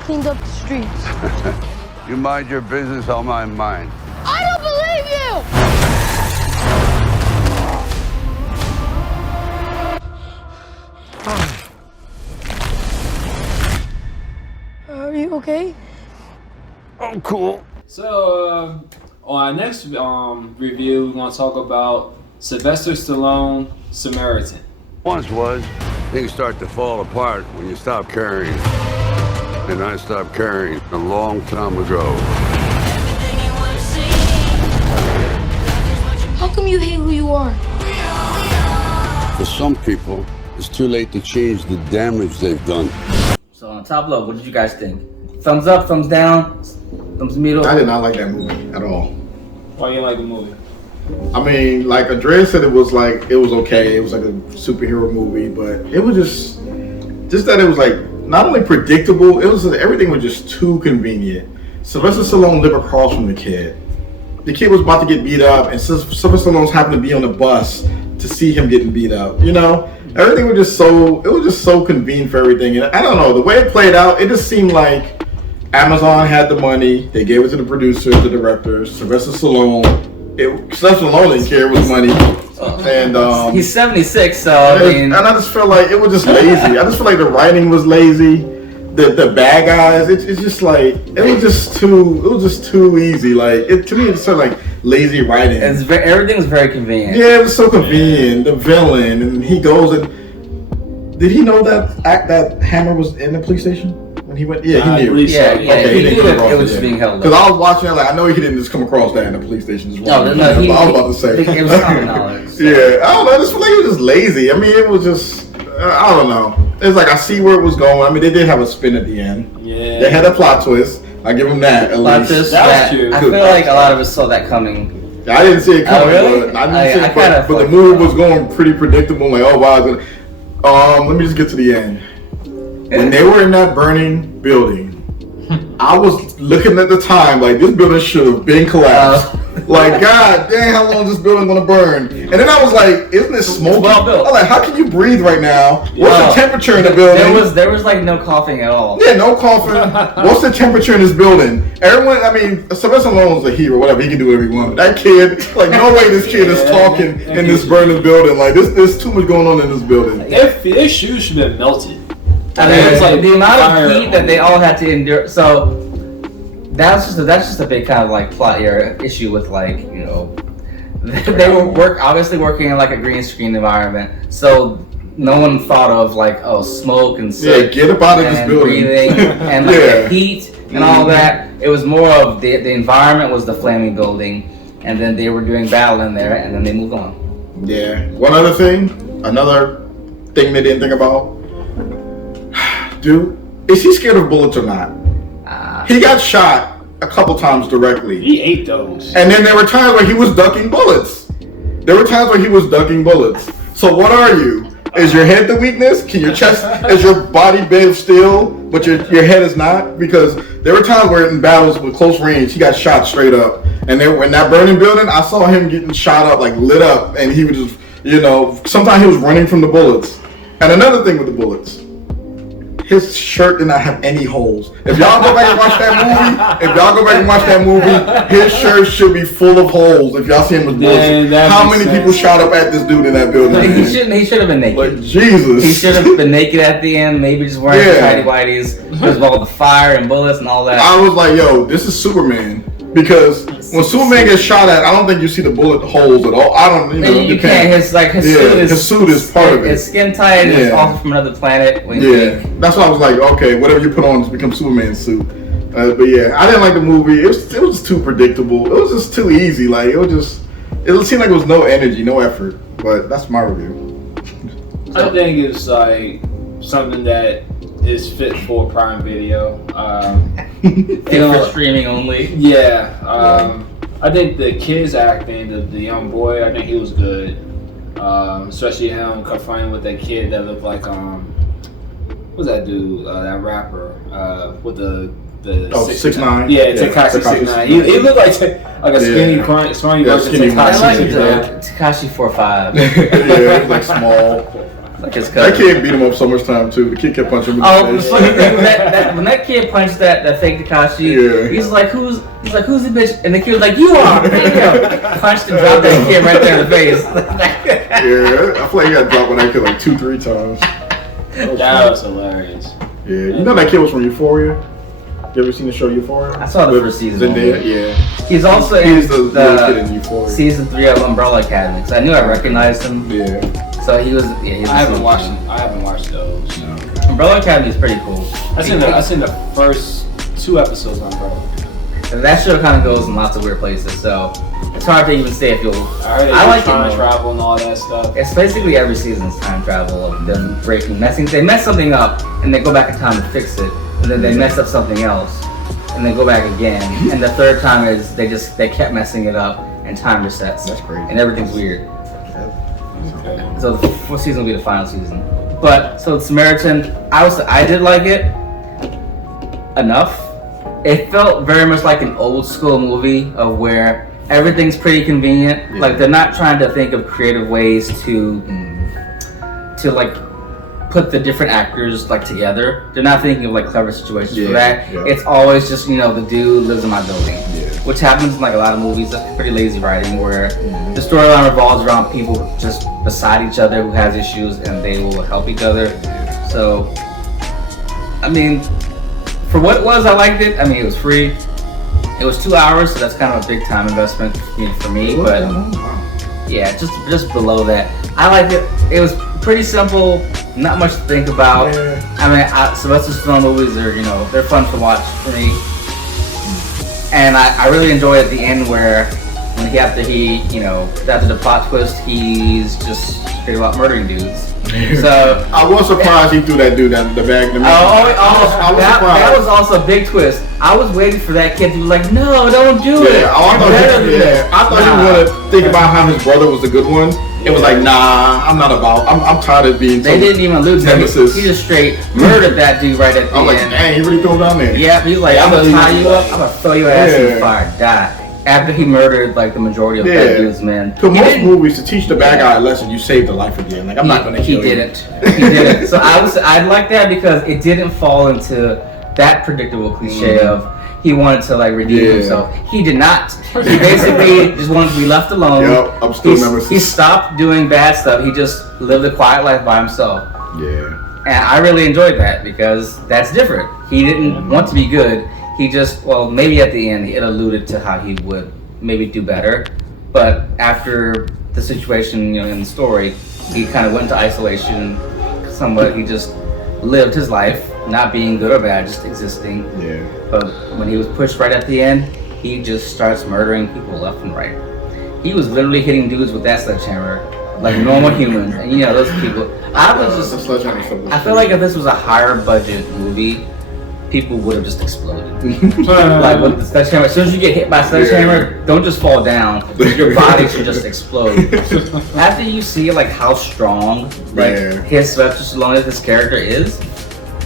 cleaned up the streets. You mind your business, I'll mind mine. I don't believe you! Are you okay? I'm cool. So, on our next review, we're going to talk about Sylvester Stallone, Samaritan. Once was, things start to fall apart when you stop caring. And I stopped caring a long time ago. How come you hate who you are? For some people, it's too late to change the damage they've done. So on Top Love, what did you guys think? Thumbs up, thumbs down, thumbs middle? I did not like that movie at all. Why you like the movie? I mean, like Andrea said, it was okay. It was like a superhero movie, but it was just that it was like not only predictable. It was everything was just too convenient. Sylvester Stallone lived across from the kid. The kid was about to get beat up, and Sylvester Stallone happened to be on the bus to see him getting beat up. You know, everything was just so convenient for everything. And I don't know, the way it played out, it just seemed like Amazon had the money. They gave it to the producers, the directors. Sylvester Stallone didn't care. It was money. And he's 76, so and I just felt like it was just lazy. I just feel like the writing was lazy. The bad guys, it's just like it was just too easy. Like to me, it's sort of like lazy writing. Everything's very convenient. Yeah, it was so convenient. The villain, and he goes and did he know that Hammer was in the police station when he went? Yeah, he knew. Yeah, okay, he knew that it was being held up. Because I was watching it, like I know he didn't just come across that in the police station. No, I was about to say. It was common knowledge. So. Yeah, I don't know. I just feel like it was just lazy. I mean, it was just I don't know. It's like I see where it was going. I mean, they did have a spin at the end. Yeah. They had a plot twist. I give them that. At least. That was true. I feel like a lot of us saw that coming. I didn't see it coming. Really? But but the movie was going pretty predictable. Like, oh wow. Let me just get to the end. When they were in that burning building, I was looking at the time like this building should have been collapsed. Like, God damn, how long is this building gonna burn? And then I was like, isn't it smoky? I was like, how can you breathe right now? What's the temperature in the building? There was like no coughing at all. Yeah, no coughing. What's the temperature in this building? Everyone, I mean, Sylvester Stallone's a hero, whatever, he can do whatever he wants. That kid, like, no way this kid is talking in this burning building. Like, there's too much going on in this building. Their shoes should have melted. I mean, it's like the amount of heat that they all had to endure. So that's just a big kind of like plot issue with like, you know, they were obviously working in like a green screen environment. So no one thought of like, oh, smoke and soot get up out of this building, breathing and like the heat and all that. It was more of the environment was the flaming building, and then they were doing battle in there, and then they moved on. Yeah. Another thing they didn't think about. Dude, is he scared of bullets or not? He got shot a couple times directly. He ate those. And then there were times where he was ducking bullets. So what are you? Is your head the weakness? Can your chest, is your body bent still, but your head is not? Because there were times where in battles with close range, he got shot straight up. And then in that burning building, I saw him getting shot up, like lit up. And he was just, you know, sometimes he was running from the bullets. And another thing with the bullets, his shirt did not have any holes. If y'all go back and watch that movie, his shirt should be full of holes. If y'all see him with bullets, how many people shot up at this dude in that building? He should have been naked. Like Jesus, he should have been naked at the end. Maybe just wearing tighty whities because of all the fire and bullets and all that. I was like, yo, this is Superman. Because when Superman gets shot at, I don't think you see the bullet holes at all. I don't, you know, you can't. His suit is part of it. It's skin tight. And it's off from another planet. That's why I was like, okay, whatever you put on becomes Superman's suit. But yeah, I didn't like the movie. It was too predictable. It was just too easy. Like it seemed like it was no energy, no effort. But that's my review. I think it's like something that is fit for Prime Video. For streaming only. Yeah. I think the kid's acting, the young boy, I think he was good. Especially him confronting with that kid that looked like what's that dude? That rapper with the 6ix9ine. Yeah, Tekashi 6ix9ine. He looked like a skinny, scrawny version of Tekashi. I like Tekashi 4-5. Yeah, like small. Like his That cousin. kid beat him up so much time too. The kid kept punching him Oh, in the the funny face. thing was when that kid punched that fake Takashi, Yeah. he's like, who's the bitch? And the kid was like, you are. Damn. Punched and dropped that kid right there in the face. Yeah, I feel like he got dropped on that kid like 2-3 times. That was hilarious. Yeah, you know that kid was from Euphoria. You ever seen the show Euphoria? I saw the first season. Zendaya, yeah. He's also in He's the little kid in Euphoria. season 3 of Umbrella Academy. Because I knew I recognized him. Yeah. So he was. Yeah, he was. I haven't watched those. No. Umbrella Academy is pretty cool. I seen the first 2 episodes on Umbrella. And that show kind of goes in lots of weird places. So it's hard to even say if you'll. I like time travel and all that stuff. It's basically every season's time travel of them they mess something up and they go back in time to fix it, and then they mess up something else and they go back again, and the third time is they kept messing it up and time resets. That's crazy. And everything's weird. Okay. So the 4th season will be the final season. But so Samaritan, I did like it enough. It felt very much like an old school movie of where everything's pretty convenient. Yeah. Like they're not trying to think of creative ways to like put the different actors like together. They're not thinking of like clever situations for that. Yeah. It's always just, you know, the dude lives in my building. Yeah. Which happens in like a lot of movies. That's pretty lazy writing where the storyline revolves around people just beside each other who has issues and they will help each other. So, I mean, for what it was, I liked it. I mean, it was free. It was 2 hours, so that's kind of a big time investment for me. But yeah, just below that, I liked it. It was pretty simple, not much to think about. Yeah. I mean, Sylvester Stallone movies are, you know, they're fun to watch for me. And I really enjoyed at the end where after the plot twist, he's just straight about murdering dudes. So I was surprised he threw that dude out of the bag to me. I was surprised. That was also a big twist. I was waiting for that kid to be like, no, don't do it. Yeah, I thought he wanted to think about how his brother was the good one. It was like, nah, I'm tired of being. They didn't even allude to him. He just straight murdered that dude right at the end. I'm like, dang, he really threw him down there. Yeah, he's like, I'm gonna tie you up. I'm gonna throw your ass in the fire, die. After he murdered like the majority of that dude's men. To most movies, to teach the bad guy a lesson, you save the life again. Like I'm not gonna kill you. He didn't. So I like that because it didn't fall into that predictable cliche of he wanted to like redeem himself. He did not. He basically just wanted to be left alone. Yep, I'm still nemesis. He stopped doing bad stuff. He just lived a quiet life by himself. Yeah. And I really enjoyed that because that's different. He didn't want to be good. He just, well, maybe at the end it alluded to how he would maybe do better. But after the situation, you know, in the story, he kind of went into isolation somewhat. He just lived his life, not being good or bad, just existing. Yeah. But when he was pushed right at the end, he just starts murdering people left and right. He was literally hitting dudes with that sledgehammer like normal humans. And you know, those people, I feel like if this was a higher budget movie, people would have just exploded. Like with the sledgehammer, as soon as you get hit by a sledgehammer, don't just fall down. Your body should just explode. After you see like how strong his Sylvester Stallone, his character is.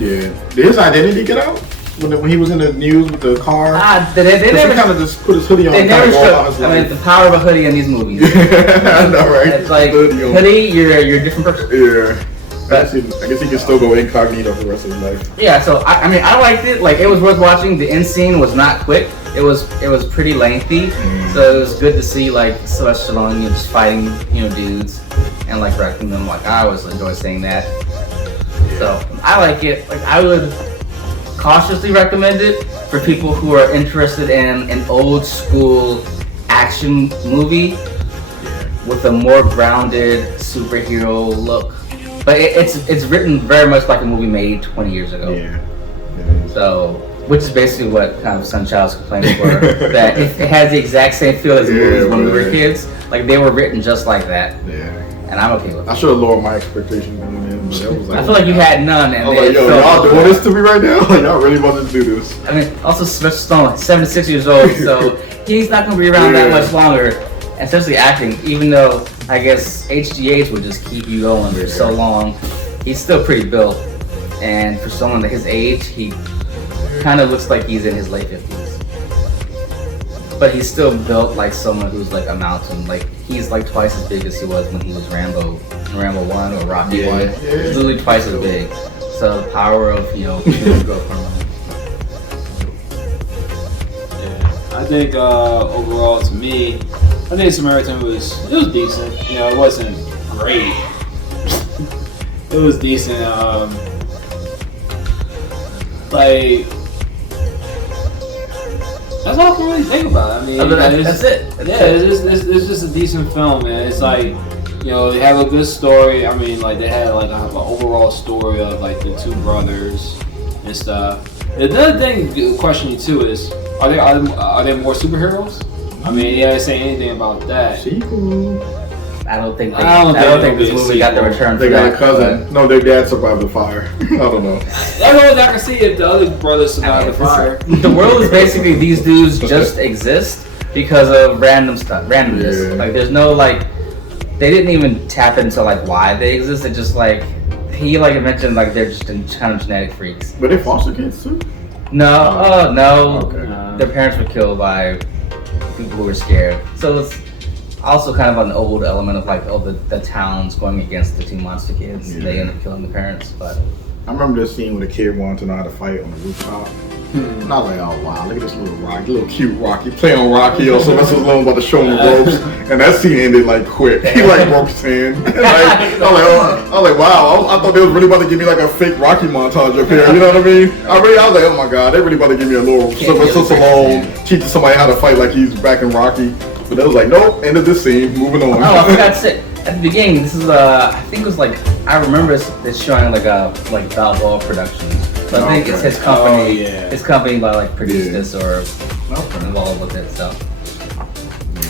Yeah. Did his identity get out when he was in the news with the car? They never kind of just put his hoodie on. They never showed. I mean, the power of a hoodie in these movies. I know, right? It's like hoodie, you're a different person. Yeah. I guess he can still go incognito for the rest of his life. Yeah, so I mean, I liked it. Like, it was worth watching. The end scene was not quick. It was pretty lengthy. So it was good to see like Sylvester Stallone, you know, just fighting, you know, dudes and like wrecking them. Like, I always enjoy seeing that. So I like it. Like, I would cautiously recommend it for people who are interested in an old school action movie with a more grounded superhero look. But it's written very much like a movie made 20 years ago. Yeah. So, which is basically what kind of Sunchild's complaints were. That it has the exact same feel as the movies when we were kids. Like, they were written just like that. Yeah. And I'm okay with it. I should have lowered my expectations going in, but that was like, I feel like you had none. And I was like, yo, y'all doing this to me right now? Like, y'all really wanted to do this. I mean, also Sylvester Stallone, 76 years old, so he's not going to be around that much longer. And especially acting, even though I guess HGH would just keep you going for so long, he's still pretty built. And for someone at his age, he kind of looks like he's in his late 50s. But he's still built like someone who's like a mountain. Like, he's like twice as big as he was when he was Rambo 1 or Rocky 1. Yeah. He's literally twice as big. So the power of, you know, growth hormone. I think overall, to me, I think Samaritan was decent. You know, it wasn't great. It was decent. Like that's all I can really think about. I mean, that's it. It's just a decent film, man. It's like, you know, they have a good story. I mean, like they had like an overall story of like the two brothers and stuff. Another thing, question too is, are there more superheroes? I mean, you didn't say anything about that. Sequel. I don't think this movie got the return. They got a cousin. No, their dad survived the fire. I don't know. I know I can see if the other brothers survived the fire. The world is basically these dudes just exist because of randomness. Yeah. Like there's no like, they didn't even tap into like why they exist. It just like he like mentioned like they're just kind of genetic freaks. But they foster kids too. No, no. Okay. Their parents were killed by people who were scared. So it's also kind of an old element of like, the town's going against the two monster kids. Yeah. They end up killing the parents, but I remember this scene where the kid wanted to know how to fight on the rooftop. And I was like, oh wow, look at this little Rocky, little cute Rocky. Playing on Rocky, also Sylvester Stallone about to show him the ropes. And that scene ended like quick. He like broke his hand. I was like, wow, I thought they was really about to give me like a fake Rocky montage up here. You know what I mean? I was like, oh my god, they really about to give me a little Sylvester Stallone teaching somebody how to fight like he's back in Rocky. But they was like, nope, end of this scene, moving on. oh, I forgot to say at the beginning. This is I think it was like I remember it's showing like Balboa Productions. So I think it's his company. Oh, yeah. His company like produced this or involved with it. So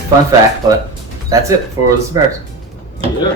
fun fact, but that's it for the Samaritan. Yeah.